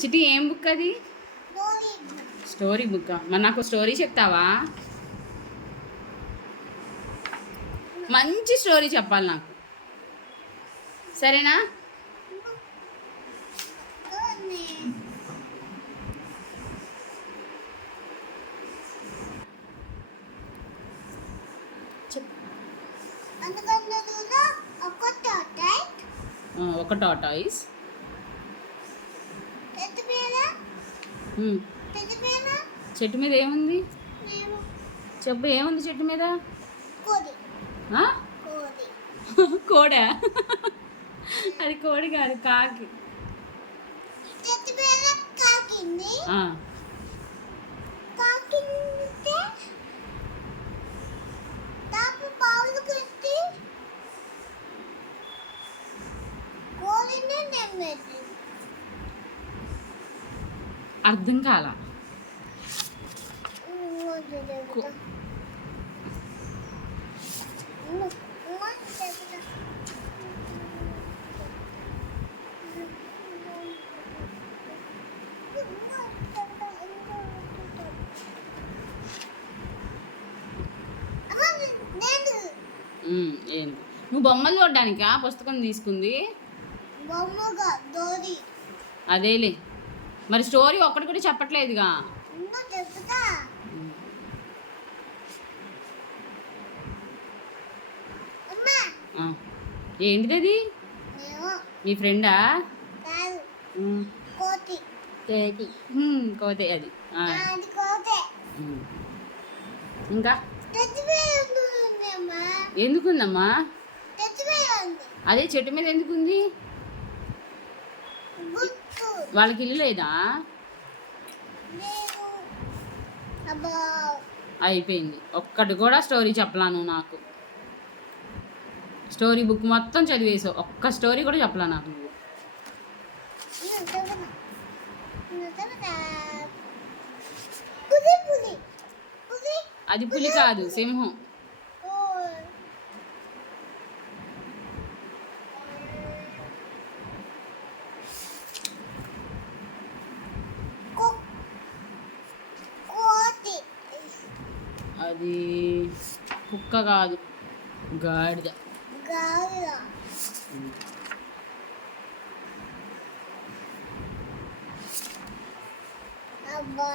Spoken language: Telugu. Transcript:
చిటి ఏం బుక్ అది? స్టోరీ బుక్ మరి నాకు స్టోరీ చెప్తావా? మంచి స్టోరీ చెప్పాలి నాకు. సరేనా? ఒక టాటాయిస్ చెట్టు మీద ఏముంది? చెప్పు ఏముంది చెట్టు మీద? కోడి. అది కోడి కాదు కాకి. కోడిని అర్థం కాల. ఏంటి నువ్వు బొమ్మలు చూడడానికా పుస్తకం తీసుకుంది? అదేలే. మరి స్టోరీ ఒక్కటి కూడా చెప్పట్లేదుగా. ఏంటిది అది మీ ఫ్రెండా. కోతి. అది. ఇంకా? ఎందుకుందమ్మా? అదే చెట్టు మీద ఎందుకుంది? వాళ్ళకి ఇల్లు లేదా? అయిపోయింది. ఒక్కటి కూడా స్టోరీ చెప్పలాను నాకు. స్టోరీ బుక్ మొత్తం చదివేసావు. ఒక్క స్టోరీ కూడా చెప్పలా నాకు నువ్వు. అది పులి కాదు సింహం. అది కుక్క కాదు గాడిద. గాలిలో అబ్బా.